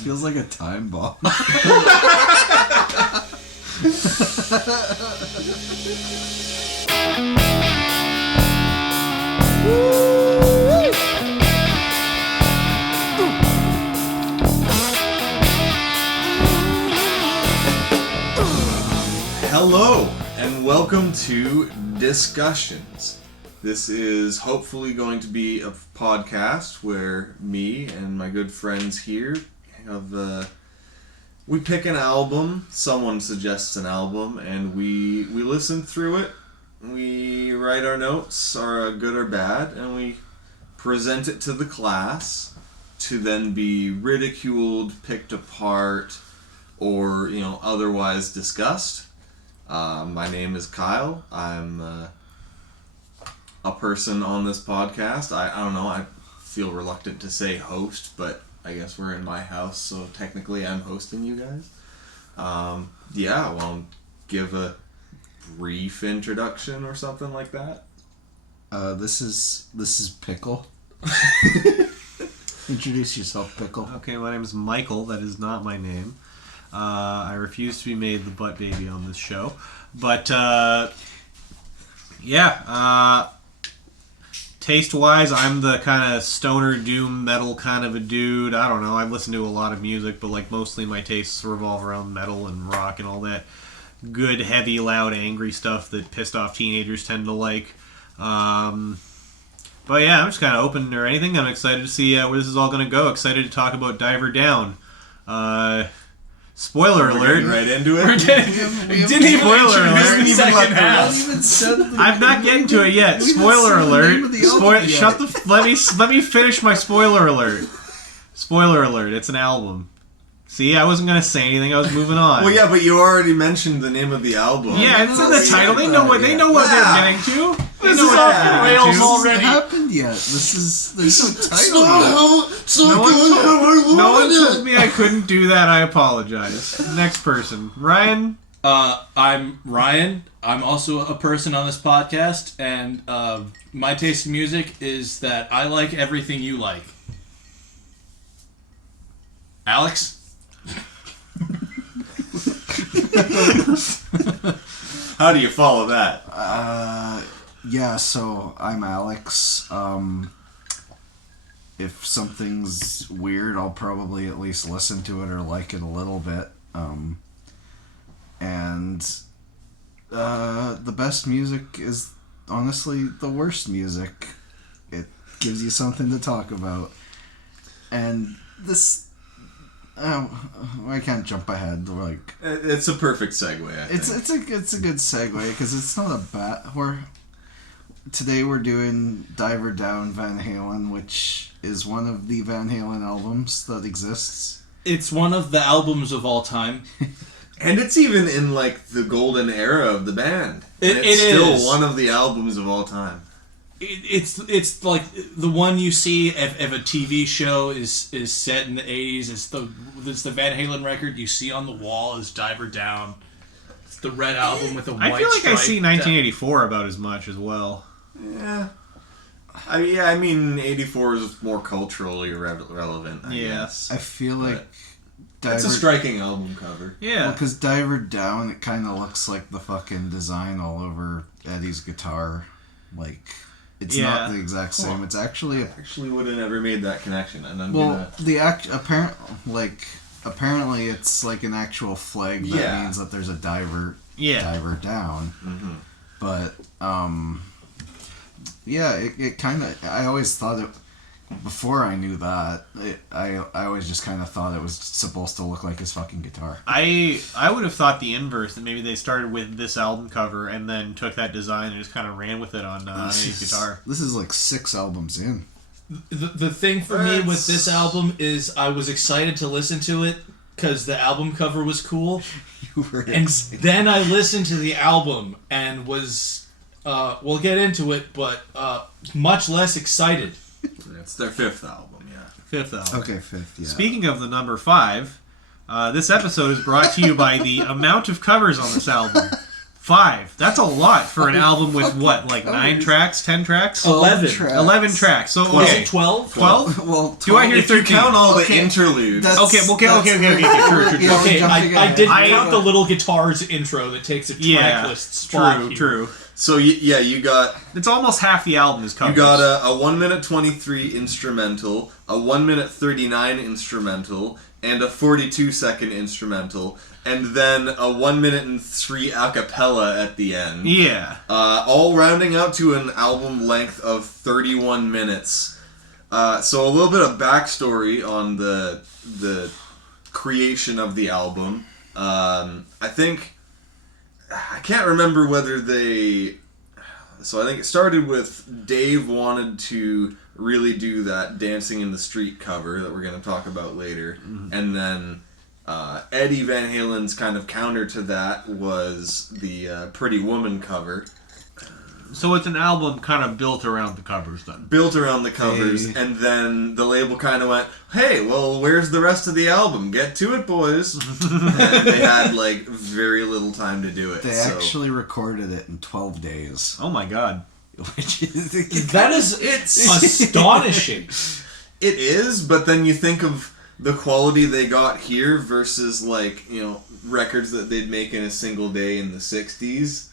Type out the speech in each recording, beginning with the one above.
feels like a time bomb. Hello, and welcome to Disc-ussions. This is hopefully going to be a podcast where me and my good friends here have, we pick an album, someone suggests an album, and we listen through it, we write our notes, are good or bad, and we present it to the class to then be ridiculed, picked apart, or, otherwise discussed. My name is Kyle. I'm a person on this podcast. I don't know, I feel reluctant to say host, but I guess we're in my house, so technically I'm hosting you guys. Well, give a brief introduction or something like that. This is Pickle. Introduce yourself, Pickle. Okay, my name is Michael. That is not my name. I refuse to be made the butt baby on this show. But, taste-wise, I'm the kind of stoner doom metal kind of a dude. I don't know. I listen to a lot of music, but mostly my tastes revolve around metal and rock and all that good, heavy, loud, angry stuff that pissed off teenagers tend to like. I'm just kind of open or anything. I'm excited to see where this is all going to go. Excited to talk about Diver Down. Spoiler alert! Right into it. Didn't even introduce the second half. I'm not getting to it yet. Spoiler alert! Let me finish my spoiler alert. Spoiler alert! It's an album. See, I wasn't gonna say anything. I was moving on. Well, yeah, but you already mentioned the name of the album. Yeah, it's in the title. They know what they're getting to. This is off the rails already. It hasn't happened yet. There's no title yet. No one told me I couldn't do that. I apologize. Next person, Ryan. I'm Ryan. I'm also a person on this podcast, and my taste in music is that I like everything you like. Alex? How do you follow that? So I'm Alex. If something's weird, I'll probably at least listen to it or like it a little bit. The best music is honestly the worst music. It gives you something to talk about. And this... I can't jump ahead. It's a perfect segue, I think. It's a good segue because it's not a bad... Today we're doing Diver Down Van Halen, which is one of the Van Halen albums that exists. It's one of the albums of all time. And it's even in the golden era of the band. It's still one of the albums of all time. It's like the one you see if a TV show is set in the 80s. It's the Van Halen record you see on the wall is Diver Down. It's the red album with a white stripe. I feel like I see 1984 about as much as well. Yeah. I mean 84 is more culturally relevant, I guess. I feel like it's a striking album cover. Yeah. Because Diver Down, it kind of looks like the fucking design all over Eddie's guitar. It's not the exact same. It's actually... I actually would have never made that connection. And I'm apparently it's like an actual flag that means that there's a diver down. Mm-hmm. But, it kind of... I always thought it... Before I knew that, I always just kind of thought it was supposed to look like his fucking guitar. I would have thought the inverse, that maybe they started with this album cover and then took that design and just kind of ran with it on Eddie's guitar. This is 6 albums in. The thing for me with this album is I was excited to listen to it because the album cover was cool. Then I listened to the album and was, we'll get into it, but much less excited. It's their 5th album, yeah. 5th album. Okay, 5th, yeah. Speaking of the number 5, this episode is brought to you by the amount of covers on this album. 5. That's a lot for an album with what, like 9 tracks, 10 tracks? 11. 11 tracks. So Was it 12? 12? Well, Do I hear If you 13? count all the Okay, interludes. Okay. True. Yeah, Okay, jumping I ahead. didn't count the little guitars intro that takes a track Yeah, list spot here. true. So you got It's almost half the album is covers. you got a 1 minute 23 instrumental, a 1 minute 39 instrumental, and a 42-second instrumental, and then a 1 minute and 3 a cappella at the end. Yeah. All rounding out to an album length of 31 minutes. So a little bit of backstory on the creation of the album. I can't remember whether they... So I think it started with Dave wanted to really do that Dancing in the Street cover that we're going to talk about later. Mm-hmm. And then Eddie Van Halen's kind of counter to that was the Pretty Woman cover. So it's an album kind of built around the covers then. Built around the covers, and then the label kind of went, hey, well, where's the rest of the album? Get to it, boys. And they had, like, very little time to do it. They actually recorded it in 12 days. Oh my god. Which is... It's astonishing. It is, but then you think of the quality they got here versus, like, you know, records that they'd make in a single day in the 60s.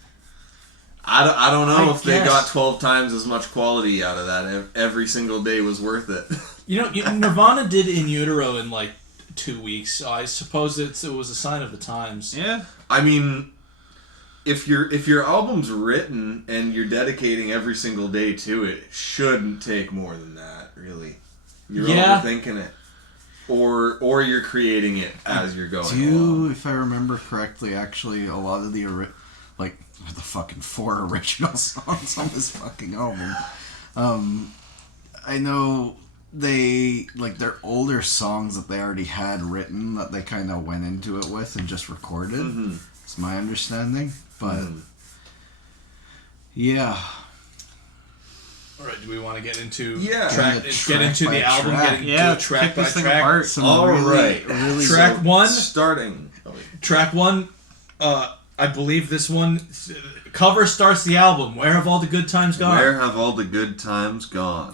I don't know if they got 12 times as much quality out of that. Every single day was worth it. You know, Nirvana did In Utero in like 2 weeks, so I suppose it was a sign of the times. Yeah. I mean, if your album's written and you're dedicating every single day to it, it shouldn't take more than that, really. You're overthinking it. Or you're creating it as you're going along. If I remember correctly, actually, a lot of the fucking 4 original songs on this fucking album. I know they, like, they're older songs that they already had written that they kind of went into it with and just recorded. Mm-hmm. It's my understanding. But, yeah. Alright, do we want to get into track the album, track. get into track by track? Apart. Really Track 1. Starting. Track 1, I believe this one cover starts the album. Where have all the good times gone? Where have all the good times gone?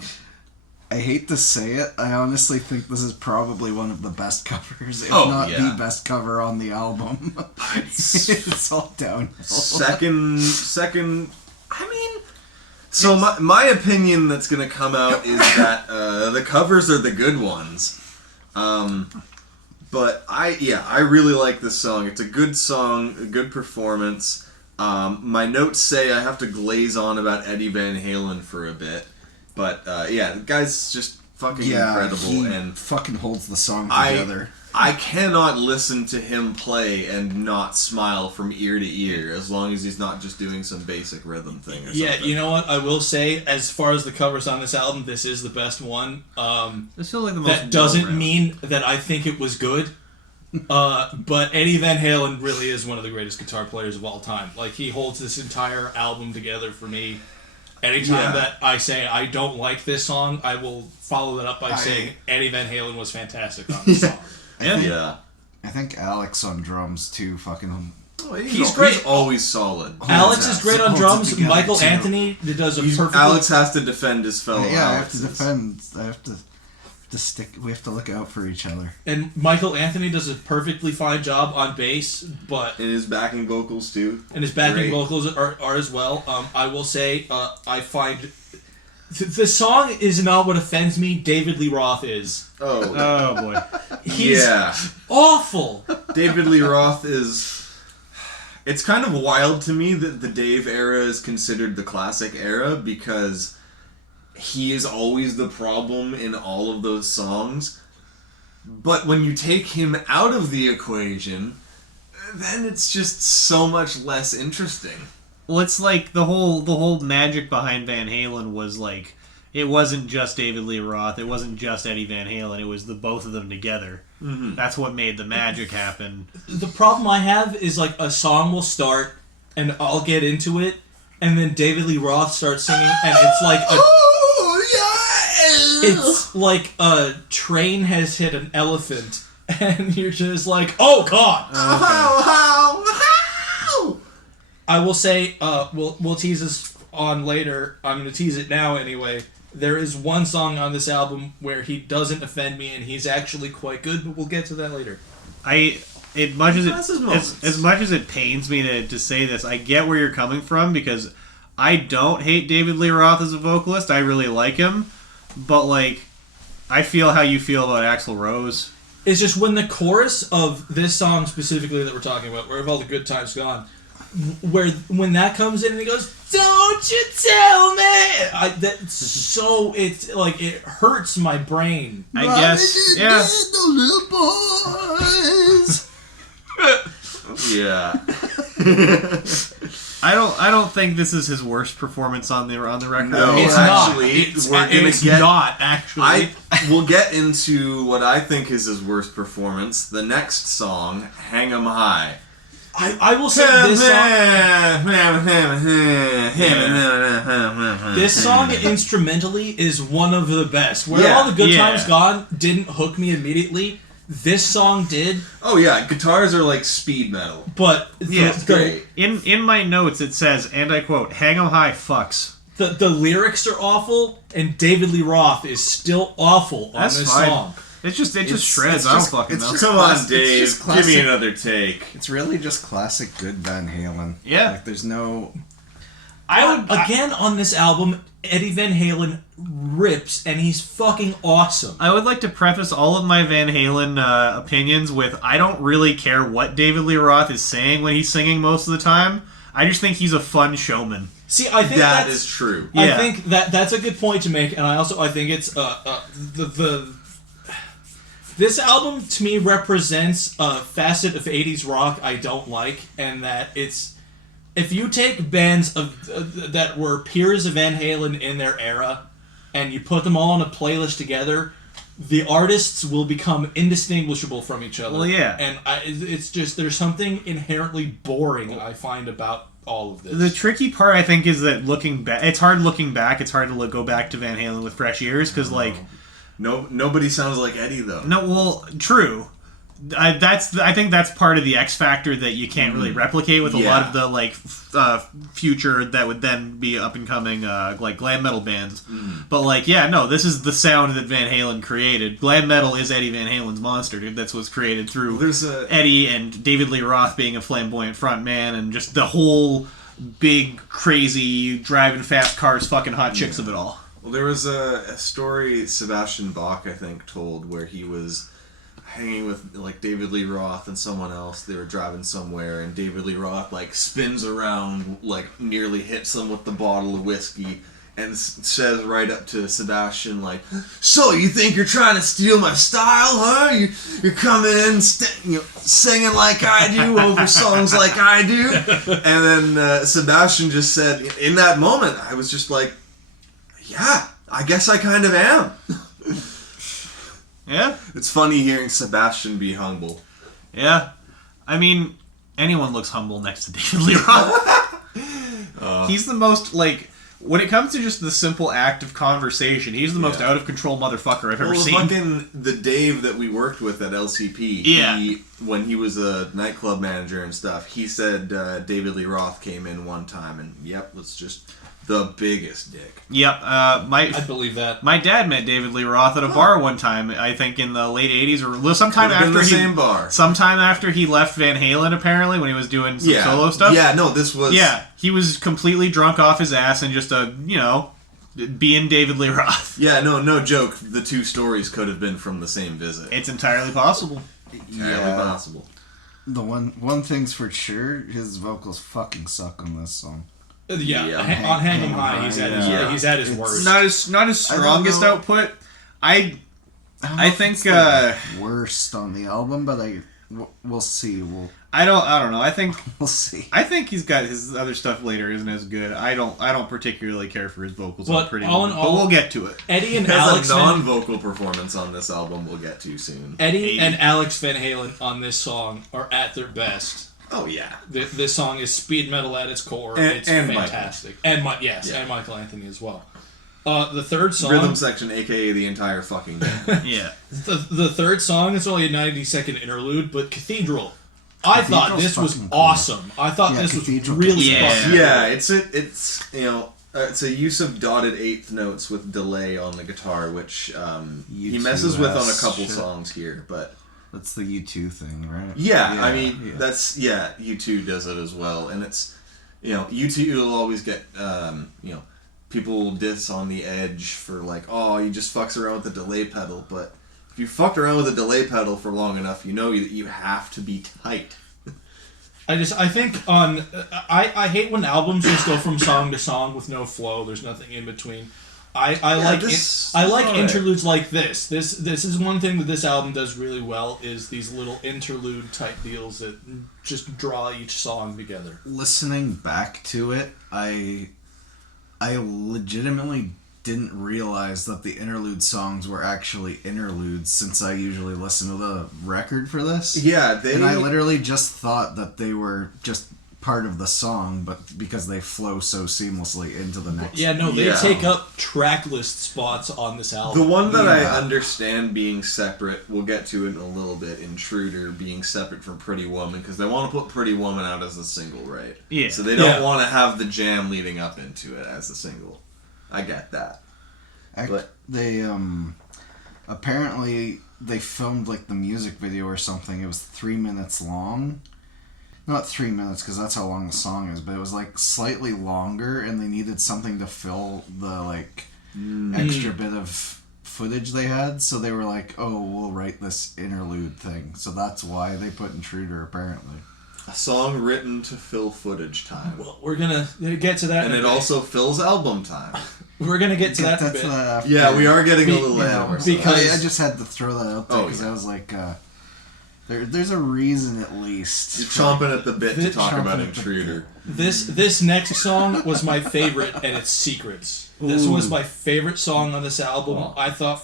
I hate to say it, I honestly think this is probably one of the best covers, if not the best cover on the album. It's all downhill. Second. I mean, so my opinion that's gonna come out is that the covers are the good ones. But I really like this song. It's a good song, a good performance. My notes say I have to glaze on about Eddie Van Halen for a bit. But the guy's just fucking incredible. He and fucking holds the song together. I cannot listen to him play and not smile from ear to ear as long as he's not just doing some basic rhythm thing or something. Yeah, you know what? I will say, as far as the covers on this album, this is the best one. This feels like the most that doesn't mean that I think it was good. But Eddie Van Halen really is one of the greatest guitar players of all time. Like, he holds this entire album together for me. Anytime that I say I don't like this song, I will follow that up by saying Eddie Van Halen was fantastic on this song. I think Alex on drums too. Fucking. He's great. He's always solid. Alex is great on drums. Michael Anthony does a perfect. Alex has to defend his fellow. Yeah, Alexes. I have to defend. I have to stick. We have to look out for each other. And Michael Anthony does a perfectly fine job on bass, but and his backing vocals too. And his backing vocals are as well. I will say, I find the song is not what offends me. David Lee Roth is. Oh boy. He's awful. David Lee Roth is. It's kind of wild to me that the Dave era is considered the classic era because he is always the problem in all of those songs. But when you take him out of the equation, then it's just so much less interesting. Well, it's like the whole magic behind Van Halen was like it wasn't just David Lee Roth, it wasn't just Eddie Van Halen, it was the both of them together. Mm-hmm. That's what made the magic happen. The problem I have is like a song will start and I'll get into it, and then David Lee Roth starts singing, and it's like it's like a train has hit an elephant, and you're just like, oh god. I will say, we'll tease this on later. I'm going to tease it now anyway. There is one song on this album where he doesn't offend me, and he's actually quite good, but we'll get to that later. As much as it pains me to say this, I get where you're coming from, because I don't hate David Lee Roth as a vocalist. I really like him, but like, I feel how you feel about Axl Rose. It's just when the chorus of this song specifically that we're talking about, Where Have All the Good Times Gone, when that comes in and he goes, "Don't you tell me," it's like, it hurts my brain. I guess, yeah. The little boys. Yeah. I don't think this is his worst performance on the record. No, It's actually, not. It's not, actually. We'll get into what I think is his worst performance. The next song, Hang 'Em High. I will say this song instrumentally is one of the best. Where All the Good Times Gone didn't hook me immediately, this song did. Oh yeah, guitars are like speed metal. But great. In my notes it says, and I quote, "Hang 'em high, fucks." The lyrics are awful, and David Lee Roth is still awful on this song. It just shreds. I don't fucking know. Come on, Dave. Give me another take. It's really just classic good Van Halen. Yeah. Like, there's no... Again, on this album, Eddie Van Halen rips, and he's fucking awesome. I would like to preface all of my Van Halen opinions with, I don't really care what David Lee Roth is saying when he's singing most of the time. I just think he's a fun showman. See, I think that is true. I think that's a good point to make, and I think it's this album to me represents a facet of 80s rock I don't like, and that it's, if you take bands that were peers of Van Halen in their era and you put them all on a playlist together, the artists will become indistinguishable from each other. Well, yeah. And it's just, there's something inherently boring I find about all of this. The tricky part, I think, is that looking back, it's hard looking back. It's hard to go back to Van Halen with fresh ears, because like, nobody sounds like Eddie though. No, well, true. I think that's part of the X factor that you can't really replicate with a lot of the like future that would then be up and coming like glam metal bands. But like, this is the sound that Van Halen created. Glam metal is Eddie Van Halen's monster, dude. That's what's created through Eddie and David Lee Roth being a flamboyant front man, and just the whole big, crazy, driving fast cars, fucking hot chicks of it all. Well, there was a story Sebastian Bach, I think, told where he was hanging with like David Lee Roth and someone else. They were driving somewhere, and David Lee Roth like spins around, like nearly hits them with the bottle of whiskey, and says right up to Sebastian like, "So you think you're trying to steal my style, huh? You're coming in singing like I do over songs like I do." And then Sebastian just said, in that moment, I was just like, yeah, I guess I kind of am. Yeah. It's funny hearing Sebastian be humble. Yeah. I mean, anyone looks humble next to David Lee Roth. He's the most, like, when it comes to just the simple act of conversation, he's the most out of control motherfucker I've ever seen. Fucking the Dave that we worked with at LCP, when he was a nightclub manager and stuff, he said David Lee Roth came in one time and, let's just... the biggest dick. Yep. I believe that. My dad met David Lee Roth at a bar one time, I think in the late 80s, or sometime after same bar. Sometime after he left Van Halen, apparently, when he was doing some solo stuff. Yeah, no, this was... Yeah, he was completely drunk off his ass and just being David Lee Roth. Yeah, no joke. The two stories could have been from the same visit. It's entirely possible. Entirely possible. The one thing's for sure, his vocals fucking suck on this song. On Hang 'Em High, he's at his worst. Not his strongest output. I think worst on the album, but we'll see. I don't know. I think we'll see. I think he's got his other stuff later isn't as good. I don't particularly care for his vocals. But pretty all in but all, we'll get to it. Eddie and Alex Alex a non-vocal performance on this album we'll get to soon. Eddie and Alex Van Halen on this song are at their best. Oh yeah, this song is speed metal at its core. It's fantastic, and Michael Anthony as well. The third song, rhythm section, aka the entire fucking band. Yeah. The third song is only a 90-second interlude, but Cathedral I thought this was awesome. I thought this was really fun. Yeah, it's a use of dotted eighth notes with delay on the guitar, which he messes with on a couple songs here, but that's the U2 thing, right? Yeah, I mean that's U2 does it as well, and it's U2 will always get people diss on the Edge for like, oh, you just fucks around with the delay pedal, but if you fucked around with the delay pedal for long enough, you know that you have to be tight. I think I hate when albums just go from song to song with no flow. There's nothing in between. I like interludes like this. This is one thing that this album does really well is these little interlude type deals that just draw each song together. Listening back to it, I legitimately didn't realize that the interlude songs were actually interludes, since I usually listen to the record for this. Yeah, and I literally just thought that they were just part of the song, but because they flow so seamlessly into the next. Yeah, no, they take up track list spots on this album. The one that I understand being separate, we'll get to in a little bit, Intruder being separate from Pretty Woman, because they want to put Pretty Woman out as a single, right? Yeah. So they don't want to have the jam leading up into it as a single. I get that. But they apparently they filmed like the music video or something. It was 3 minutes long. Not 3 minutes, because that's how long the song is, but it was like slightly longer, and they needed something to fill the like extra bit of footage they had. So they were like, "Oh, we'll write this interlude thing." So that's why they put Intruder, apparently. A song written to fill footage time. Well, we're gonna get to that. And it also fills album time. We're gonna get to that. Yeah, we are getting a little ahead of ourselves. Because I just had to throw that out there because I was like, there's a reason at least. You're chomping at the bit to talk about Intruder. This next song was my favorite, and it's Secrets. This was my favorite song on this album. Wow. I thought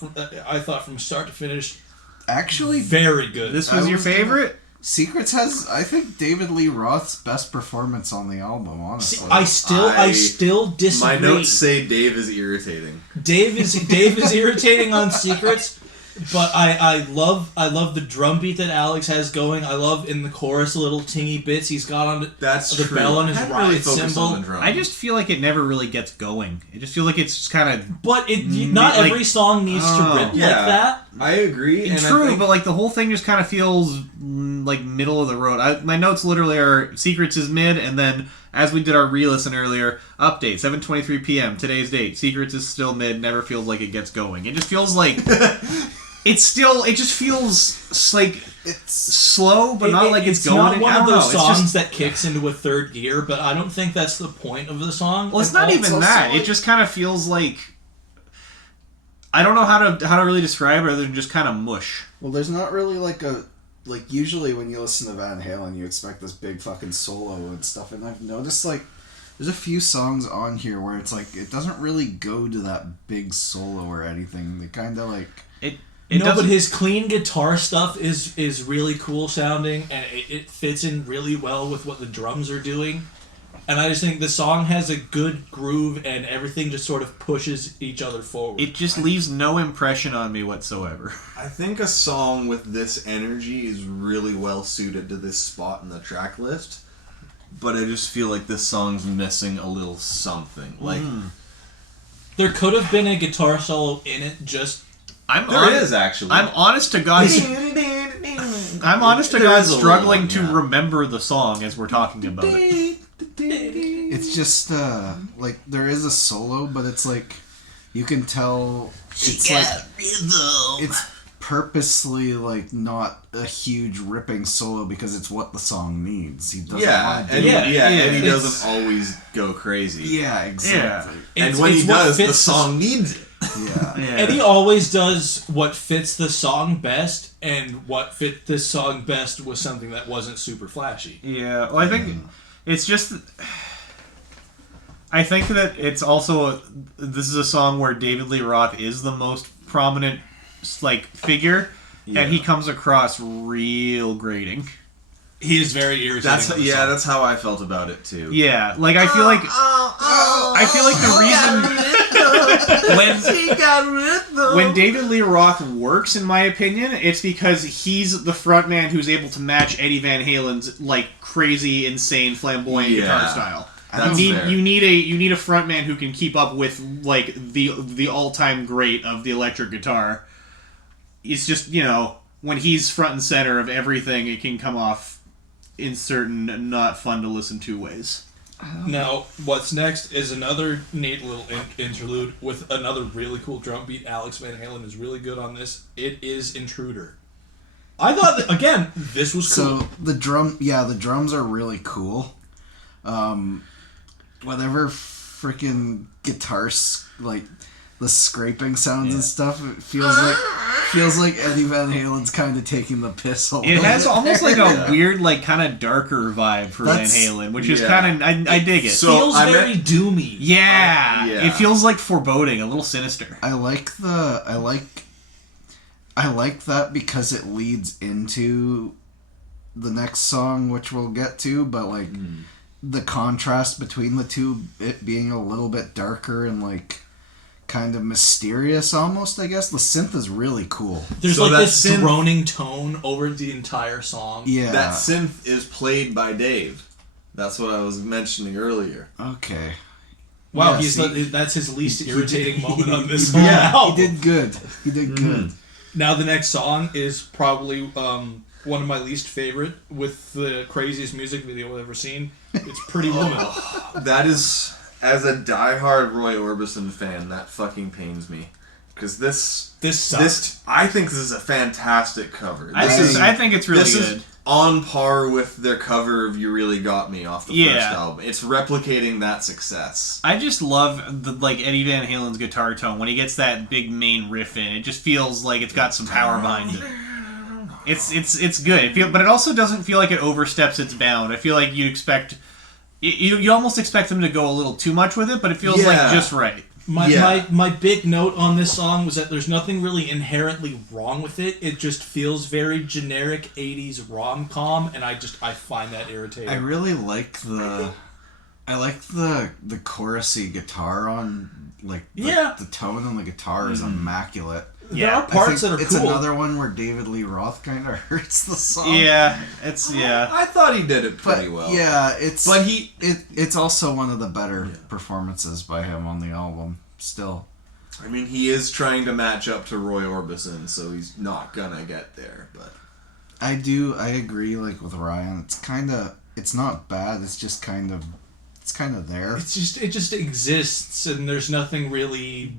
from start to finish, actually, very good. This was your favorite? Secrets has, I think, David Lee Roth's best performance on the album, honestly. I still disagree. My notes say Dave is irritating. Dave is irritating on Secrets, but I love the drum beat that Alex has going. I love in the chorus little tingy bits he's got on the bell on his ride cymbal. I just feel like it never really gets going. It just feels like it's just kind of. But not every song needs to rip like that. I agree. And true, but like the whole thing just kind of feels like middle of the road. My notes literally are Secrets is mid, and then as we did our re-listen earlier, update 7:23 p.m. today's date. Secrets is still mid. Never feels like it gets going. It just feels like it just feels like it's slow, but not like it's going. It's not one of those songs that kicks into a third gear, but I don't think that's the point of the song. Well, it's not even that. It just kind of feels like. I don't know how to really describe it other than just kind of mush. Well, there's not really like usually when you listen to Van Halen, you expect this big fucking solo and stuff, and I've noticed like there's a few songs on here where it's like it doesn't really go to that big solo or anything. They kind of like but his clean guitar stuff is really cool sounding, and it fits in really well with what the drums are doing. And I just think the song has a good groove, and everything just sort of pushes each other forward. It just leaves no impression on me whatsoever. I think a song with this energy is really well suited to this spot in the track list, but I just feel like this song's missing a little something. Like there could have been a guitar solo in it. There is actually. I'm honest to God. I'm honest to God struggling to remember the song as we're talking about it. It's just like there is a solo, but it's like you can tell it's like it's purposely like not a huge ripping solo because it's what the song needs. He doesn't and he doesn't always go crazy. Yeah, exactly. Yeah. And when he does, the song needs it. Yeah. And he always does what fits the song best, and what fit this song best was something that wasn't super flashy. Yeah, well, I think it's just. I think that it's also this is a song where David Lee Roth is the most prominent figure, and he comes across real grating. He is very irritating. That's how I felt about it too. Yeah, like I feel like the reason She got rhythm. When David Lee Roth works, in my opinion, it's because he's the frontman who's able to match Eddie Van Halen's like crazy, insane, flamboyant guitar style. You need a frontman who can keep up with like the all-time great of the electric guitar. It's just, you know, when he's front and center of everything, it can come off in certain not fun to listen to ways. Now, what's next is another neat little interlude with another really cool drum beat. Alex Van Halen is really good on this. It is Intruder. I thought, that, again, this was cool. So, the drums are really cool. Whatever freaking guitars, like, the scraping sounds and stuff, it feels like Eddie Van Halen's kind of taking the piss a little It has bit almost there. like a weird, like, kind of darker vibe for Van Halen, which is kind of... I dig it. So feels very doomy. Yeah. It feels like foreboding, a little sinister. I like that because it leads into the next song, which we'll get to, but, like, the contrast between the two, it being a little bit darker and, like, kind of mysterious almost, I guess. The synth is really cool. There's like this droning tone over the entire song. Yeah. That synth is played by Dave. That's what I was mentioning earlier. Okay. Wow, Yeah, that's his least irritating moment on this whole album. He did good. Good. Now the next song is probably one of my least favorite with the craziest music video I've ever seen. It's Pretty Woman. That is... As a diehard Roy Orbison fan, that fucking pains me. Because this sucked. I think this is a fantastic cover. I think it's really good. Is on par with their cover of You Really Got Me off the first album. It's replicating that success. I just love the Eddie Van Halen's guitar tone. When he gets that big main riff in, it just feels like it's got some power behind it. It's good. But it also doesn't feel like it oversteps its bound. I feel like you'd expect... You almost expect them to go a little too much with it, but it feels like just right. My big note on this song was that there's nothing really inherently wrong with it. It just feels very generic 80s rom-com, and I find that irritating. I really like the chorusy guitar on, like, the tone on the guitar is immaculate. There are parts that are it's cool. It's another one where David Lee Roth kind of hurts the song. Yeah, I thought he did it pretty well. Yeah, it's also one of the better performances by him on the album. Still, I mean, he is trying to match up to Roy Orbison, so he's not gonna get there. But I agree. Like with Ryan, it's not bad. It's just kind of there. It just exists, and there's nothing really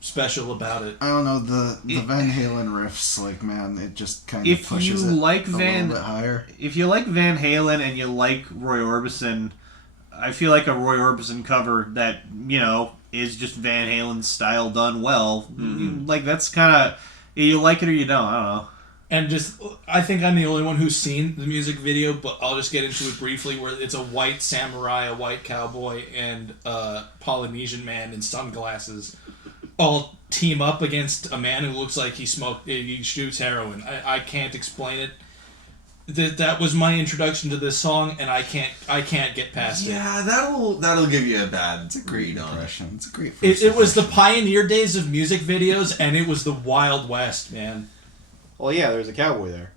special about it. I don't know, the Van Halen riffs, like, man, it just kind of pushes it a little bit higher. If you like Van Halen and you like Roy Orbison, I feel like a Roy Orbison cover that, you know, is just Van Halen's style done well. Like, that's kind of, you like it or you don't, I don't know. And I think I'm the only one who's seen the music video, but I'll just get into it briefly, where it's a white samurai, a white cowboy, and a Polynesian man in sunglasses all team up against a man who looks like he shoots heroin. I can't explain it. That was my introduction to this song, and I can't get past it. Yeah, that'll give you a bad great read on impression. It's a great first it was the pioneer days of music videos, and it was the Wild West, man. Well, yeah, there's a cowboy there.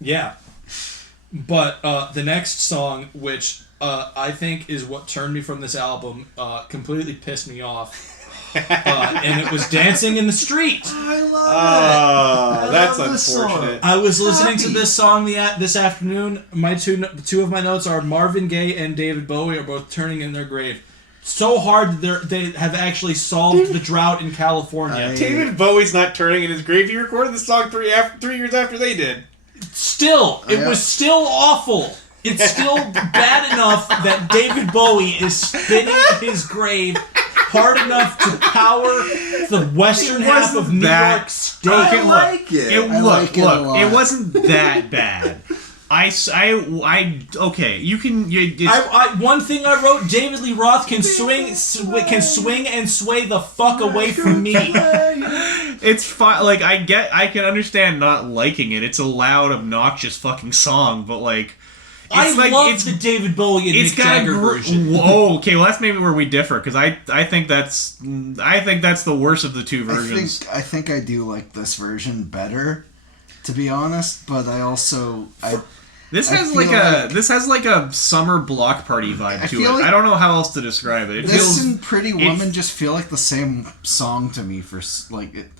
Yeah. But the next song, which I think is what turned me from this album, completely pissed me off. And it was Dancing in the Street. I love it. That's unfortunate. I was listening to this song this afternoon. My two of my notes are Marvin Gaye and David Bowie are both turning in their grave. So hard they have actually solved the drought in California. David Bowie's not turning in his grave. He recorded the song 3 years after they did. Still, it was still awful. It's still bad enough that David Bowie is spinning his grave hard enough to power the western half of New York State. I like it. It wasn't that bad. Okay. You can. One thing I wrote: David Lee Roth can swing and sway the fuck away from me. It's fine. Like I can understand not liking it. It's a loud, obnoxious fucking song, but like, I love the David Bowie and Mick Jagger version. Whoa, okay, well that's maybe where we differ because I think that's the worst of the two versions. I think I do like this version better, to be honest. But I also This has like a summer block party vibe to it. Like I don't know how else to describe it. This and Pretty Woman just feel like the same song to me for like it.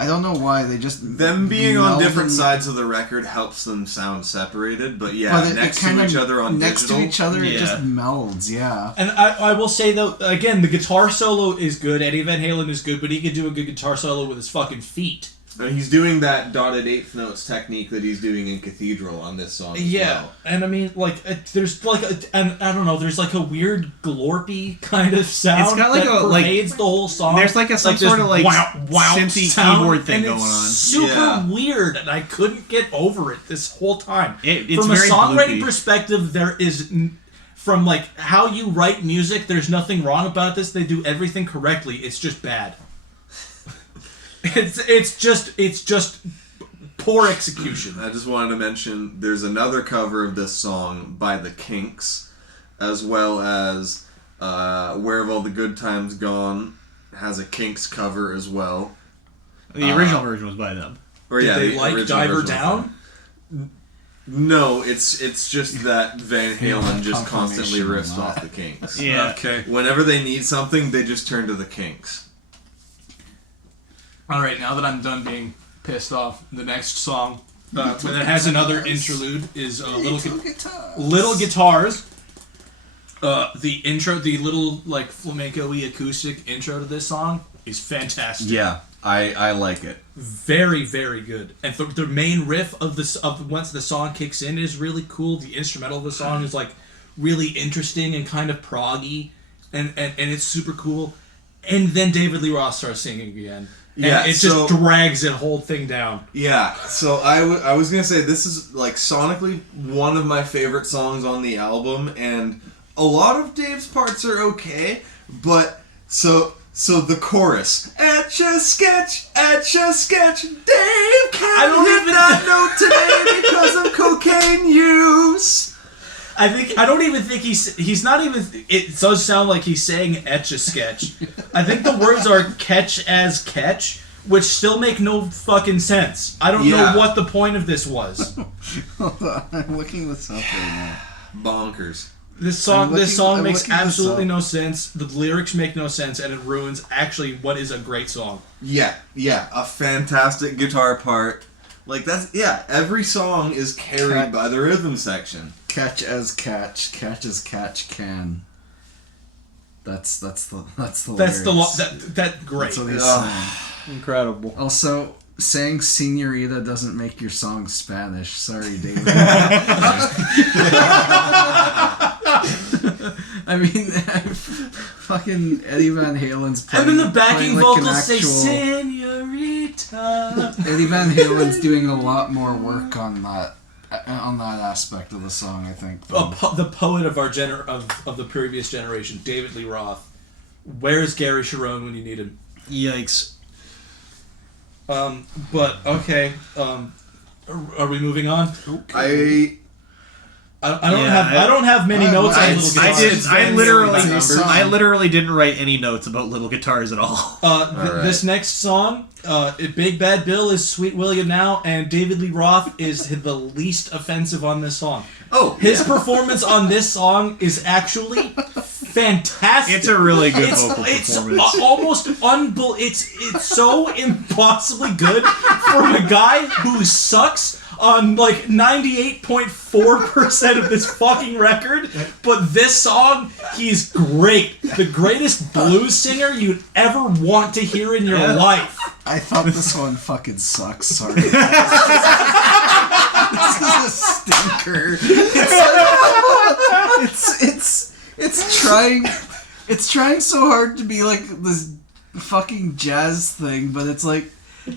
I don't know why they just them being on different sides of the record helps them sound separated, but next to each other on digital, it just melds. Yeah, and I will say though, again, the guitar solo is good. Eddie Van Halen is good, but he could do a good guitar solo with his fucking feet. And he's doing that dotted eighth notes technique that he's doing in Cathedral on this song. As well. And I mean, like, there's like, and I don't know, there's like a weird glorpy kind of sound. It's got like that pervades the whole song. There's like some sort of like synthy keyboard thing going on. Super weird, and I couldn't get over it this whole time. It's from a very songwriting bloopy. Perspective, there is. From like how you write music, there's nothing wrong about this. They do everything correctly. It's just bad. It's just poor execution. I just wanted to mention there's another cover of this song by the Kinks, as well as Where Have All the Good Times Gone has a Kinks cover as well. The original version was by them. Did they like Diver Down? No, it's just that Van Halen just constantly riffs off the Kinks. Yeah. Okay. Whenever they need something, they just turn to the Kinks. Alright, now that I'm done being pissed off, the next song that has another interlude is Little Guitars. The intro, the little like flamenco-y acoustic intro to this song is fantastic. Yeah, I like it. Very, very good. And the main riff of once the song kicks in is really cool. The instrumental of the song is like really interesting and kind of proggy, and it's super cool. And then David Lee Roth starts singing again. And it just drags the whole thing down. Yeah, so I was going to say, this is, like, sonically one of my favorite songs on the album, and a lot of Dave's parts are okay, but, so the chorus, Etch-a sketch, Dave can't hit that note today because of cocaine use. I don't even think he's not even, it does sound like he's saying etch a sketch. I think the words are catch as catch, which still make no fucking sense. I don't know what the point of this was. Hold on, I'm looking this up right now. Bonkers. This song makes absolutely no sense. The lyrics make no sense, and it ruins actually what is a great song. Yeah, a fantastic guitar part. Like every song is carried by the rhythm section. Catch as catch as catch can. That's the lyrics. That great. That's what he's saying. Incredible. Also, saying senorita doesn't make your song Spanish. Sorry, David. I mean, fucking Eddie Van Halen's playing. And then the backing like vocals say senorita. Eddie Van Halen's doing a lot more work on that aspect of the song, I think. The poet of our of the previous generation, David Lee Roth. Where's Gary Sharon when you need him? Yikes. But okay. Are we moving on? Okay. I don't have many notes on Little Guitars. I literally didn't write any notes about Little Guitars at all. This next song, Big Bad Bill is Sweet William Now, and David Lee Roth is the least offensive on this song. His performance on this song is actually fantastic. It's a really good vocal performance. It's almost It's so impossibly good from a guy who sucks on like 98.4% of this fucking record, but this song, he's great. The greatest blues singer you'd ever want to hear in your life. I thought this one fucking sucks. Sorry. This is a stinker. It's trying so hard to be like this fucking jazz thing, but it's like.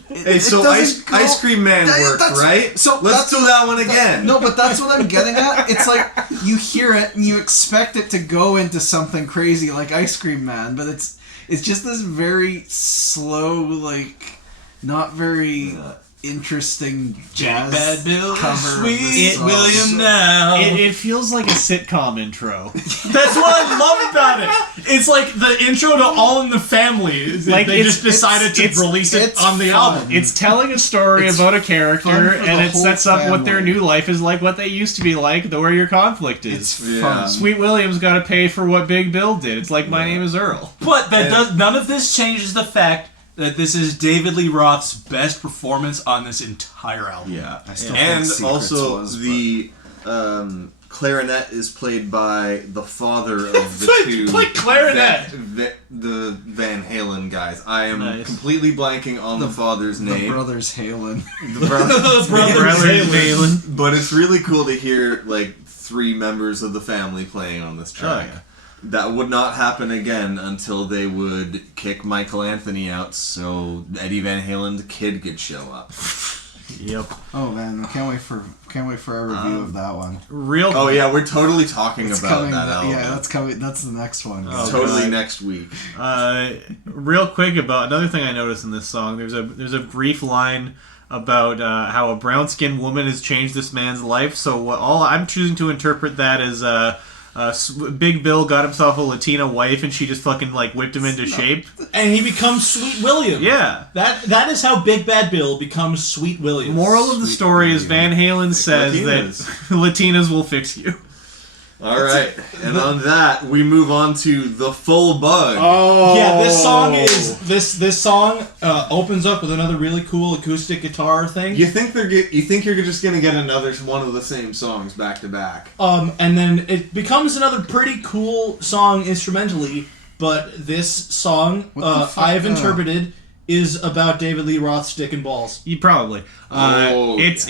Ice Cream Man worked, right? So let's do that one again. No, but that's what I'm getting at. It's like you hear it and you expect it to go into something crazy like Ice Cream Man, but it's just this very slow, like not very interesting jazz Bad Bill, cover. Sweet William now. It feels like a sitcom intro. That's what I love about it. It's like the intro to All in the Family. Like, they just decided to release it on the album. It's telling a story about a character, fun for and the it whole sets up what their family. new life is like, what they used to be like, where your conflict is. It's Yeah. fun. Sweet William's got to pay for what Big Bill did. It's like My Name is Earl. But none of this changes the fact that this is David Lee Roth's best performance on this entire album. Yeah. I still And think Secrets also was, the clarinet is played by the father of the two. Play clarinet! The Van Halen guys. I am Nice. completely blanking on the father's the name. brothers Halen. The brother. Brothers Halen. But it's really cool to hear like 3 members of the family playing on this track. Oh, yeah. That would not happen again until they would kick Michael Anthony out so Eddie Van Halen's kid could show up. Yep. Oh man, can't wait for a review of that one. Real. Oh yeah, we're totally talking It's about coming. that album. Yeah, that's coming. That's the next one. Oh, totally God. next week. Real quick about another thing I noticed in this song. There's a brief line about how a brown-skinned woman has changed this man's life. So all I'm choosing to interpret that as Big Bill got himself a Latina wife, and she just fucking like whipped him into shape. And he becomes Sweet William. Yeah. That is how Big Bad Bill becomes Sweet William. Moral of the story is Van Halen says Latinas. that Latinas will fix you. All right, and on that we move on to The Full Bug. Oh. Yeah, this song opens up with another really cool acoustic guitar thing. You think you're just gonna get another one of the same songs back to back? And then it becomes another pretty cool song instrumentally, but this song What the fuck? I have interpreted is about David Lee Roth's dick and balls. You probably. It's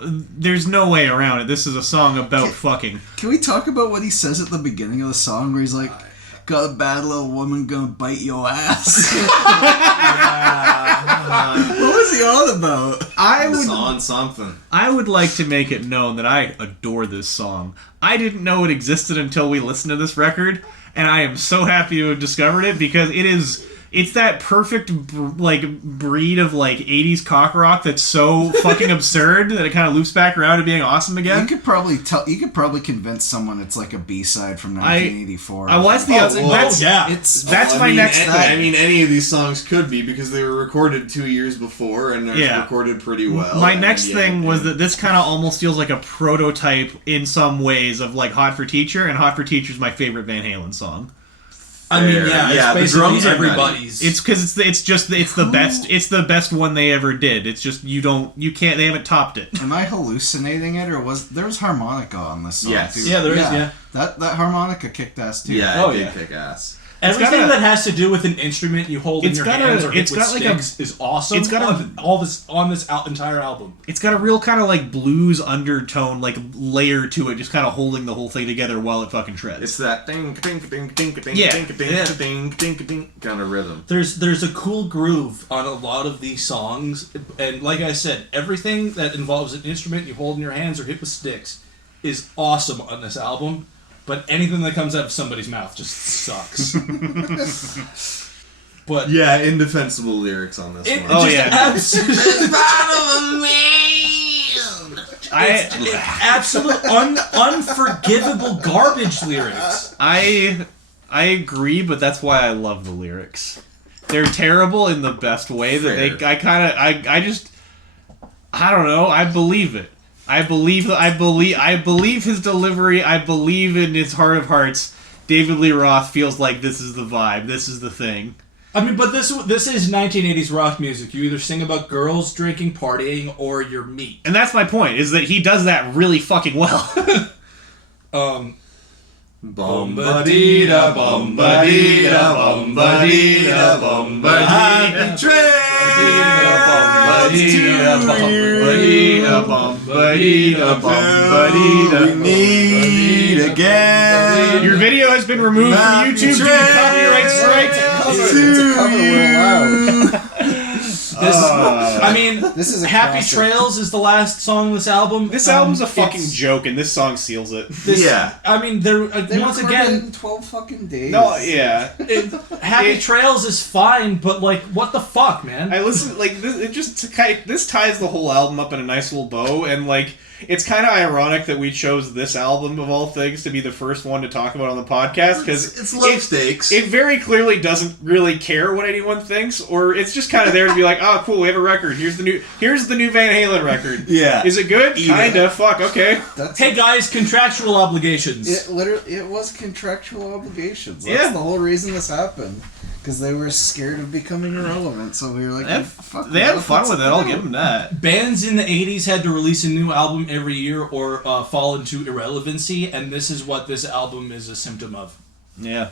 there's no way around it. This is a song about fucking. Can we talk about what he says at the beginning of the song, where he's like, "Got a bad little woman gonna bite your ass." What was he on about? It's on something. I would like to make it known that I adore this song. I didn't know it existed until we listened to this record, and I am so happy to have discovered it because it's that perfect breed of like 80s cock rock that's so fucking absurd that it kind of loops back around to being awesome again. You could probably convince someone it's like a B-side from 1984. That's my next thing. I mean, any of these songs could be because they were recorded 2 years before and they're recorded pretty well. My next thing was that this kind of almost feels like a prototype in some ways of like Hot for Teacher, and Hot for Teacher is my favorite Van Halen song. I mean, it's the basically drums are everybody's. It's because it's the best. It's the best one they ever did. It's just they haven't topped it. Am I hallucinating it, or there was harmonica on this song? Yes. Too? Yeah, there is, yeah. That harmonica kicked ass too. Yeah, Oh, it did yeah. kick ass. Everything got a- that has to do with an instrument you hold in It's your got hands a- or hit it's with got like a- sticks is awesome. it's got a- on this entire album. It's got a real kind of like blues undertone, like layer to it, just kind of holding the whole thing together while it fucking shreds. It's that ding ding ding ding ding Yeah. ding ding ding ding ding kind of rhythm. There's a cool groove on a lot of these songs, and like I said, everything that involves an instrument you hold in your hands or hit with sticks is awesome on this album. But anything that comes out of somebody's mouth just sucks. But Yeah, indefensible lyrics on this it one. Oh, just yeah. absolute unforgivable garbage lyrics. I agree, but that's why I love the lyrics. They're terrible in the best way that Fair. I don't know. I believe it. I believe his delivery. I believe in his heart of hearts. David Lee Roth feels like this is the vibe. This is the thing. I mean, but this is 1980s rock music. You either sing about girls, drinking, partying, or your meat. And that's my point, is that he does that really fucking well. Bombadita, bombadita, bombadita, bombadita. Happy trails we meet again. Your video has been removed from YouTube due to copyright strike. It's a cover, we're allowed. This, I mean, This is a Happy classic. Trails is the last song on this album. This album's a fucking it's- joke, and this song seals it. Yeah. I mean, there They once recorded it again, in 12 fucking days. No, yeah. Happy Trails is fine, but like, what the fuck, man? I listen like this ties the whole album up in a nice little bow, and like it's kind of ironic that we chose this album of all things to be the first one to talk about on the podcast because It's low stakes. It very clearly doesn't really care what anyone thinks, or it's just kind of there to be like, oh, cool, we have a record. Here's the new Van Halen record. Yeah. Is it good? Even. Kinda. Fuck. Okay. That's Hey guys, contractual obligations. it was contractual obligations. That's Yeah. the whole reason this happened. Because they were scared of becoming irrelevant, so we were like, They had fun with it. I'll give them that. Bands in the 80s had to release a new album every year or fall into irrelevancy, and this is what this album is a symptom of. Yeah.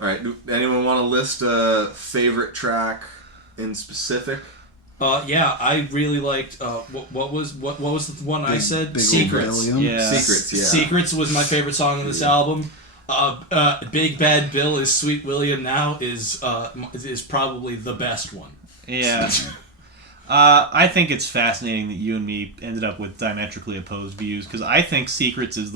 All right. Do anyone want to list a favorite track in specific? Yeah, I really liked. What was the one I said? Big Old Secrets. William. Yeah. Secrets. Yeah. Secrets was my favorite song on this album. Big Bad Bill is Sweet William Now is probably the best one. Yeah. I think it's fascinating that you and me ended up with diametrically opposed views because I think Secrets is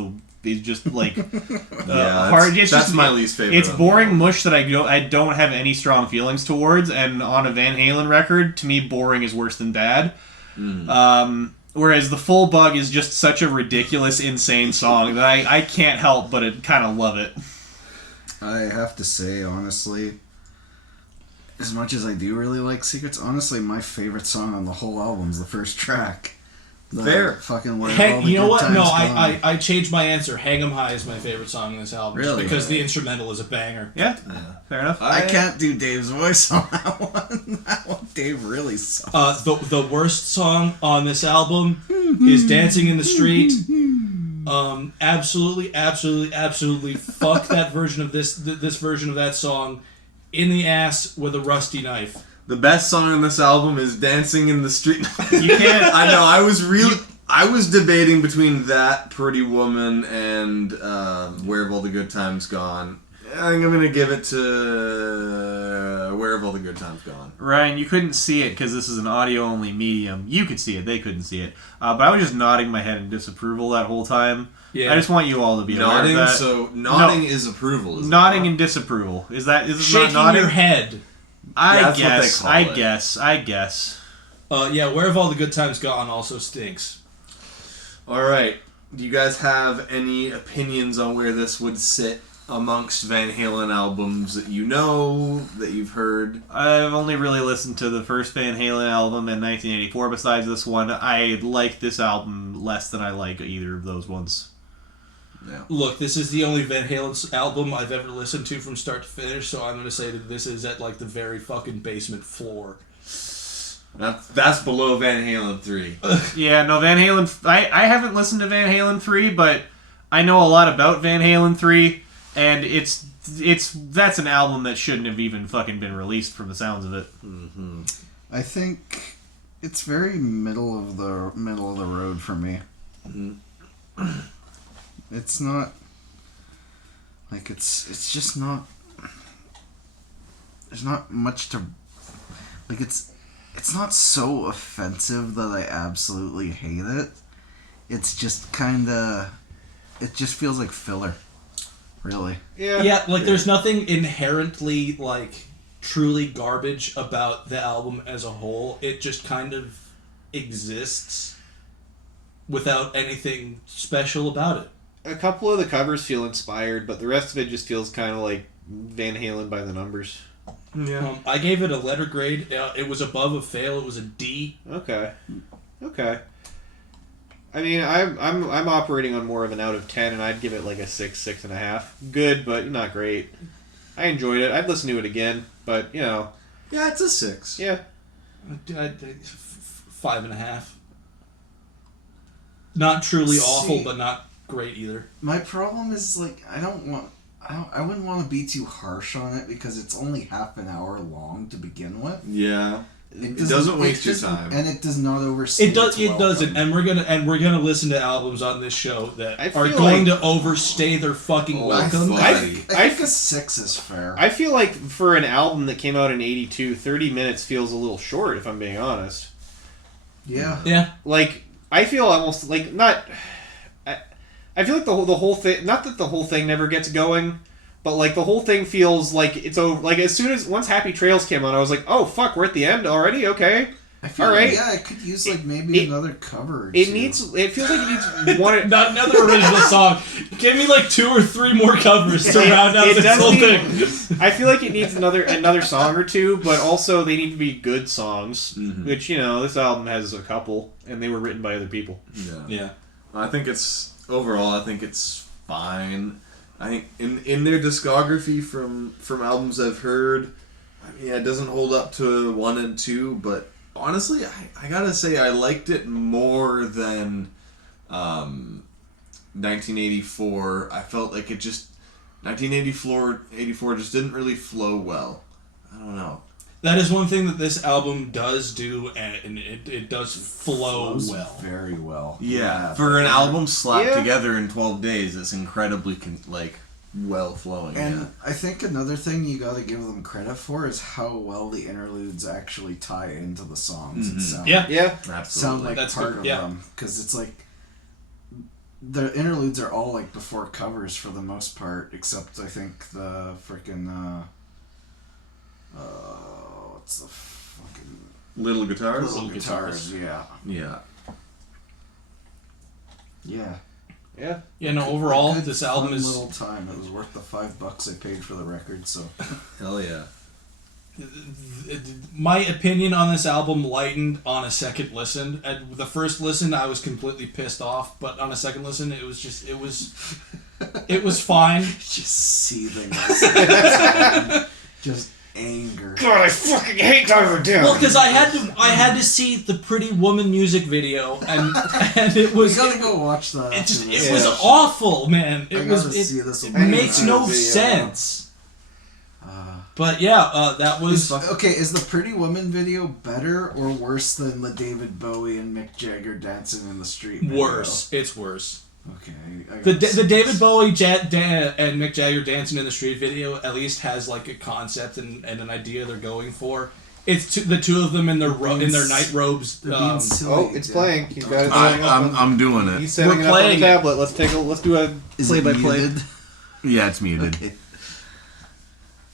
just like hard. It's that's just, my least favorite. It's of boring them. mush that I don't have any strong feelings towards, and on a Van Halen record, to me, boring is worse than bad. Whereas the Full Bug is just such a ridiculous, insane song that I can't help but kind of love it. I have to say, honestly, as much as I do really like Secrets, honestly, my favorite song on the whole album is the first track. The Fair. Fucking Where All the You know Good what? Times No, Gone. I changed my answer. Hang 'em High is my favorite song on this album. Really? Just because the instrumental is a banger. Yeah, fair enough. I can't do Dave's voice on that one. That one, Dave really sucks. The worst song on this album is Dancing in the Street. Absolutely fuck that version of this version of that song in the ass with a rusty knife. The best song on this album is "Dancing in the Street." You can't. I know. I was debating between that, "Pretty Woman," and "Where Have All the Good Times Gone." I think I'm gonna give it to "Where Have All the Good Times Gone." Ryan, you couldn't see it because this is an audio-only medium. You could see it; they couldn't see it. But I was just nodding my head in disapproval that whole time. Yeah. I just want you all to be Nodding. aware of that. So nodding is approval. Is Nodding in disapproval. Is this Shaking not nodding? your head. That's what they call it. I guess. Yeah, Where Have All the Good Times Gone also stinks. All right. Do you guys have any opinions on where this would sit amongst Van Halen albums that you know, that you've heard? I've only really listened to the first Van Halen album in 1984 besides this one. I like this album less than I like either of those ones. Yeah. Look, this is the only Van Halen album I've ever listened to from start to finish, so I'm going to say that this is at like the very fucking basement floor. That's below Van Halen 3. Yeah, no, Van Halen... I haven't listened to Van Halen 3, but I know a lot about Van Halen 3, and that's an album that shouldn't have even fucking been released from the sounds of it. Mm-hmm. I think it's very middle of the road for me. Mm-hmm. It's not like it's just not. There's not much to like. It's not so offensive that I absolutely hate it. It's just kind of. It just feels like filler, really. Yeah, like there's nothing inherently like truly garbage about the album as a whole. It just kind of exists without anything special about it. A couple of the covers feel inspired, but the rest of it just feels kind of like Van Halen by the numbers. Yeah. I gave it a letter grade. It was above a fail. It was a D. Okay. I mean, I'm operating on more of an out of 10, and I'd give it like a 6.5. Good, but not great. I enjoyed it. I'd listen to it again, but you know. Yeah, it's a 6. Yeah. 5.5. Not truly awful, but not great either. My problem is like I wouldn't want to be too harsh on it because it's only half an hour long to begin with. Yeah. It doesn't waste your time, and it does not overstay. It does. It welcome. doesn't, and we're gonna listen to albums on this show that I are feel going like- to overstay their fucking Oh, welcome. fuck. I think a 6 is fair. I feel like for an album that came out in '82, 30 minutes feels a little short, if I'm being honest. Yeah. Yeah. Like, I feel almost like not. I feel like the whole thing. Not that the whole thing never gets going, but like the whole thing feels like it's over. Like as soon as once Happy Trails came on, I was like, oh fuck, we're at the end already. Okay. I feel All right. yeah, it could use like maybe another cover. Or It two. needs. It feels like it needs one. Not another original song. Give me like 2 or 3 more covers to round out It this does whole need- thing. I feel like it needs another song or two, but also they need to be good songs. Mhm. Which this album has a couple, and they were written by other people. Yeah. I think it's overall. I think it's fine. I think in their discography from albums I've heard, it doesn't hold up to 1 and 2, but honestly, I gotta say I liked it more than 1984. I felt like it just 1984 just didn't really flow well. I don't know. That is one thing that this album does do, and it does flow Flows well. very well. Yeah, for an album slapped Yeah. together in 12 days, it's incredibly well flowing. And I think another thing you got to give them credit for is how well the interludes actually tie into the songs. It sound, Yeah. Yeah. Absolutely. sound like That's part good, of yeah. them because it's like the interludes are all like before covers for the most part, except I think the freaking what's the fucking Little guitars. little guitars? Yeah, Yeah. yeah. Yeah. Yeah, no, overall, Good, this album fun is... little time. It was worth the $5 I paid for the record. So Hell yeah. My opinion on this album lightened on a second listen. At the first listen, I was completely pissed off, but on a second listen, it was fine. just seething, just anger. God, I fucking hate Diver Down. Well, because I had to see the Pretty Woman music video, and it We was gotta go watch that. it just after it this. was awful, man. I It gotta was see this it one. makes I no gotta see it. sense. But yeah, that was Okay, is the Pretty Woman video better or worse than the David Bowie and Mick Jagger dancing in the street video? worse. It's worse. Okay. I The gotta see David this. Bowie and Mick Jagger dancing in the street video at least has like a concept and an idea they're going for. It's the two of them in their night robes. They're being silly, Oh, it's yeah. playing. He's got it. I'm doing it. He's setting We're it up on the playing it. tablet. Let's do a Is it play-by-play. muted? Yeah, it's muted. Okay.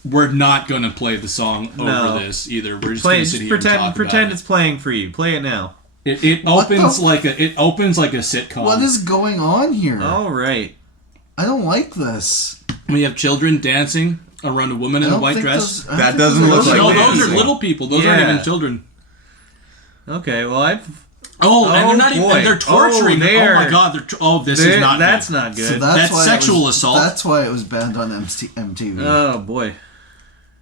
We're not gonna play the song over No. this either. We're just Play. gonna Just sit here and talk pretend about it's playing for you. Play it now. it. It What opens the like a sitcom. What is going on here? All right. I don't like this. We have children dancing around a woman I in a don't white think dress. those- I don't That think doesn't those look like No, dancing. those are dancing. little people. Those aren't Yeah. even children. Okay. Well, I've. Oh, and they're not boy. even. They're torturing. Oh, Oh my god. This is not. That's good. not good. So That's why it sexual was- assault. That's why it was banned on MTV. Oh boy.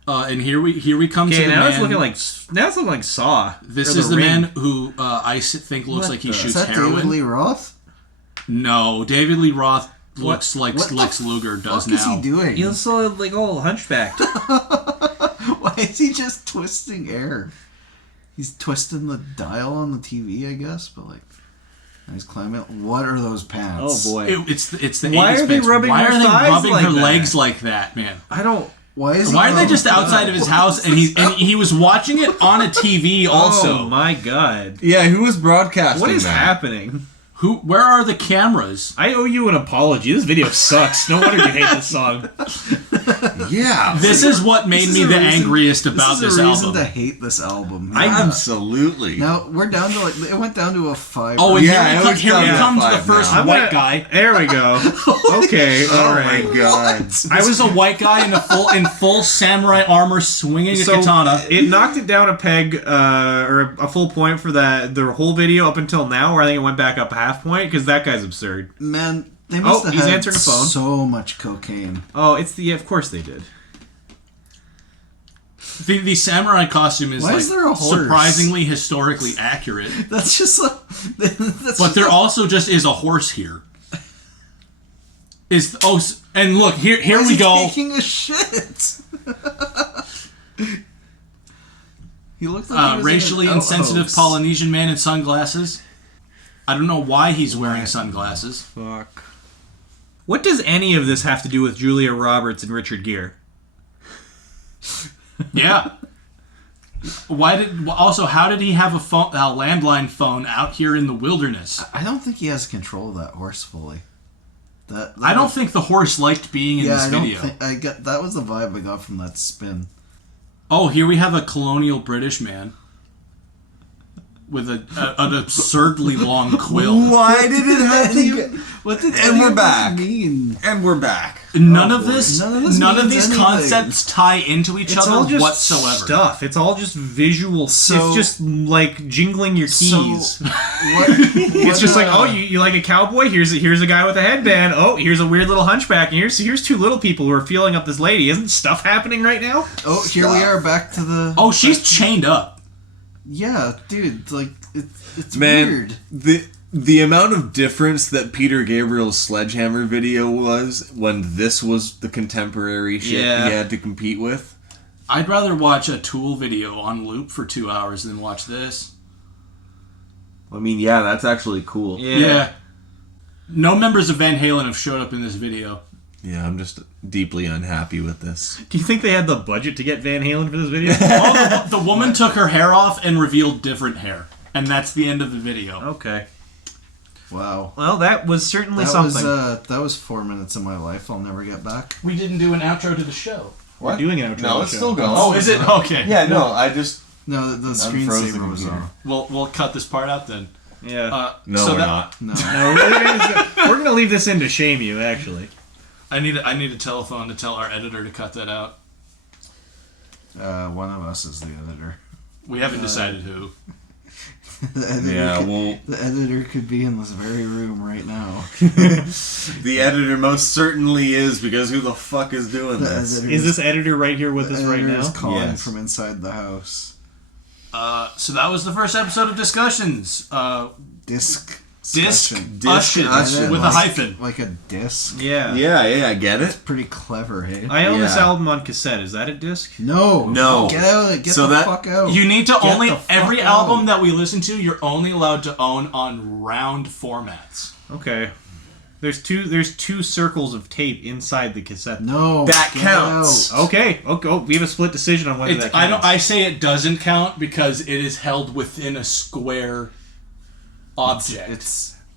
And here we come Okay, to the now man. it's looking like Saw. This Or is the Ring. man who think looks What like he the- is shoots that heroin. David Lee Roth? No, David Lee Roth looks like What the Lex Luger does What is now. he doing? He looks so like all hunchbacked. Why is he just twisting air? He's twisting the dial on the TV, I guess, but like, and he's climbing. What are those pants? Oh boy. It's the Why 80s are they pants. rubbing Why her are they thighs rubbing like her that? legs like that, man? I don't. Why is he? Why are they on just the- outside of his house and he was watching it on a TV also? Oh my god. Yeah, who was broadcasting What is that? happening? Where are the cameras? I owe you an apology. This video sucks. No wonder you hate this song. Yeah. This is what made This me is a the reason- angriest about this this is a reason album. to hate this album. Absolutely. Now we're down to it went down to a 5. Oh, and Yeah, here it we, was here we down to come to the 5 first now. white guy. There we go. Okay. Oh All right. my god. I was a white guy in full samurai armor, swinging a katana. It knocked it down a peg, or a full point for the whole video up until now, where I think it went back up a half point because that guy's absurd. Man, they must have he's had answering the phone. so much cocaine. Oh, of course they did. The samurai costume is Why like is there a horse? surprisingly historically accurate, That's just that's but there also just is a horse here. And look here Why is we he go. taking a shit. He looked like he was racially in an insensitive outhouse. Polynesian man in sunglasses. I don't know why he's wearing sunglasses. Fuck. What does any of this have to do with Julia Roberts and Richard Gere? Yeah. How did he have a landline phone out here in the wilderness? I don't think he has control of that horse fully. I don't think the horse liked being in this video. That was the vibe I got from that spin. Oh, here we have a colonial British man with an absurdly long quill. Why did it have to get... What did And we're back. mean? And we're back. None of these means anything. concepts tie into each It's other all just whatsoever. stuff. It's all just visual. So- it's just like jingling your keys. So, It's just like, oh, you like a cowboy? Here's a guy with a headband. Oh, here's a weird little hunchback. And here's two little people who are feeling up this lady. Isn't stuff happening right now? Oh, here we are back to the... Oh, she's chained up. Yeah, dude, like, it's Man, weird. the amount of difference that Peter Gabriel's Sledgehammer video was when this was the contemporary shit Yeah. he had to compete with. I'd rather watch a Tool video on loop for 2 hours than watch this. I mean, yeah, that's actually cool. Yeah. No members of Van Halen have showed up in this video. Yeah, I'm just deeply unhappy with this. Do you think they had the budget to get Van Halen for this video? Oh, the woman took her hair off and revealed different hair. And that's the end of the video. Okay. Wow. Well, that was certainly That something. that was 4 minutes of my life I'll never get back. We didn't do an outro to the show. We're doing an outro. No, to it's the still show. going. Oh, is it? Okay. Yeah, no, I just... No, the frozen screensaver was here. on. We'll cut this part out then. Yeah. No, so we're that- not. No. No, we're gonna leave this in to shame you. Actually. I need a telephone to tell our editor to cut that out. One of us is the editor. We haven't decided who. The editor Yeah, could, well, the editor could be in this very room right now. the editor most certainly is, because who the fuck is doing The this? editor Is this editor right here with the us right editor is now? calling Yes. from inside the house. So that was the first episode of Discussions. Disc-ussions. Disc-ussions with a hyphen. Like a disc. Yeah. Yeah, I get it. Pretty clever, hey? I own this Yeah. album on cassette. Is that a disc? No. Get out. Get So the that- fuck out. You need to Get only the fuck every out. album that we listen to, you're only allowed to own on round formats. Okay. There's two circles of tape inside the cassette. No. That get counts. out. Okay. We have a split decision on whether that counts. I say it doesn't count because it is held within a square object.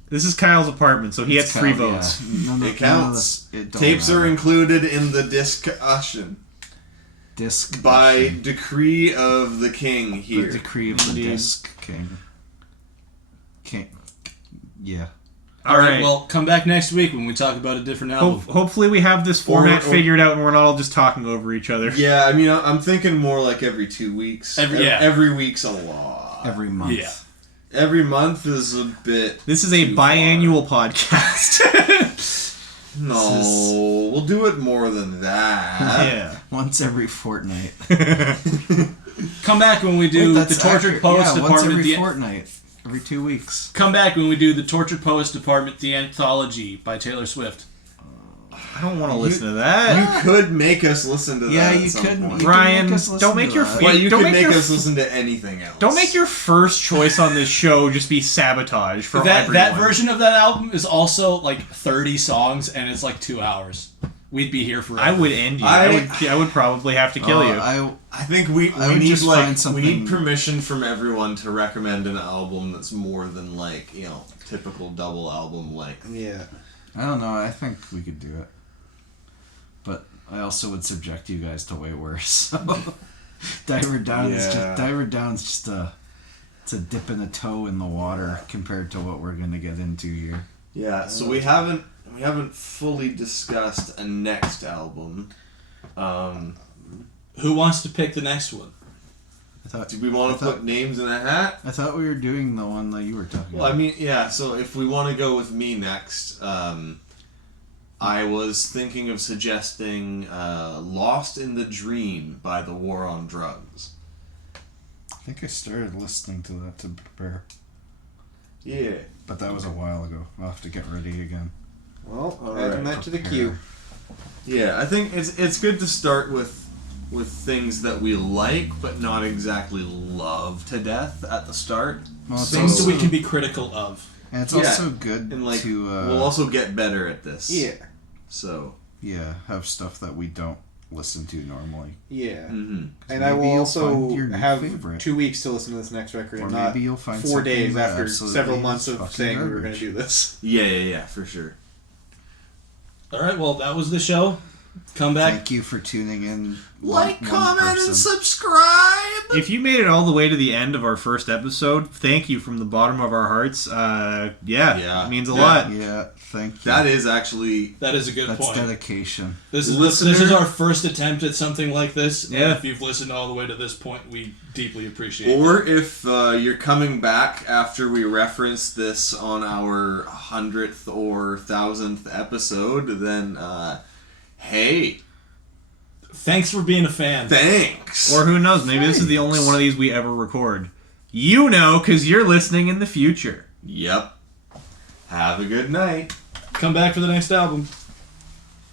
This is Kyle's apartment, so he has 3 votes. Yeah. It counts. It don't Tapes are matter. included in the discussion Disc by decree of the king here. the decree of the Indeed. disc king. Yeah. All right, well, come back next week when we talk about a different album. Hopefully we have this format Or- figured out and we're not all just talking over each other. Yeah, I mean, I'm thinking more like every 2 weeks. Every week's a lot. Every month. Yeah. Every month is a bit. This is a too biannual podcast. far. No, we'll do it more than that. Yeah. Once every fortnight. Come back when we do Wait, the Tortured accurate. Poets Yeah, once Department. every fortnight. Every 2 weeks. Come back when we do the Tortured Poets Department, the Anthology by Taylor Swift. I don't want to listen to that. You could make us listen to Yeah, that. you at some could. point. You Ryan, can make us listen don't make to your that. feet- Well, you Don't could make make your- us listen to anything else. Don't make your first choice on this show just be sabotage for That everyone. version of that album is also like 30 songs and it's like 2 hours. We'd be here forever. I would end you. I would probably have to kill you. I think we would need just find we need something- permission from everyone to recommend an album that's more than like, you know, typical double album length. Yeah. I don't know. I think we could do it. But I also would subject you guys to way worse. So Diver Down's just it's a dip in a toe in the water compared to what we're gonna get into here. Yeah, so we haven't fully discussed a next album. Who wants to pick the next one? Do we want to put names in a hat? I thought we were doing the one that you were talking Well, I about. mean, yeah, so if we want to go with me next, I was thinking of suggesting Lost in the Dream by The War on Drugs. I think I started listening to that to prepare. Yeah. But that was a while ago. I'll have to get ready again. Well, All adding right. that to the Prepare. queue. Yeah, I think it's good to start with with things that we like, but not exactly love to death at the start. Well, it's Things also, that we can be critical of. and it's Yeah. also good And like, to we'll also get better at this. Yeah. So. have stuff that we don't listen to normally. Yeah. Mm-hmm. And I will Maybe you'll also find your new have favorite. 2 weeks to listen to this next record, Or and not maybe you'll find 4 something days that after absolutely several is months of fucking saying we were going garbage. to do this. Yeah, for sure. All right, well, that was the show. Come back. Thank you for tuning in. Like, one comment, person. and subscribe! If you made it all the way to the end of our first episode, thank you from the bottom of our hearts. Yeah. It means a Yeah. lot. Yeah, thank you. That is actually... That is a good That's point. dedication. This is Listener- our first attempt at something like this. And Yeah. if you've listened all the way to this point, we deeply appreciate it. Or if you're coming back after we reference this on our 100th or 1000th episode, then, hey, Thanks for being a fan. thanks! Or who knows, maybe this is the only one of these we ever record. You know, because you're listening in the future. Yep. Have a good night. Come back for the next album.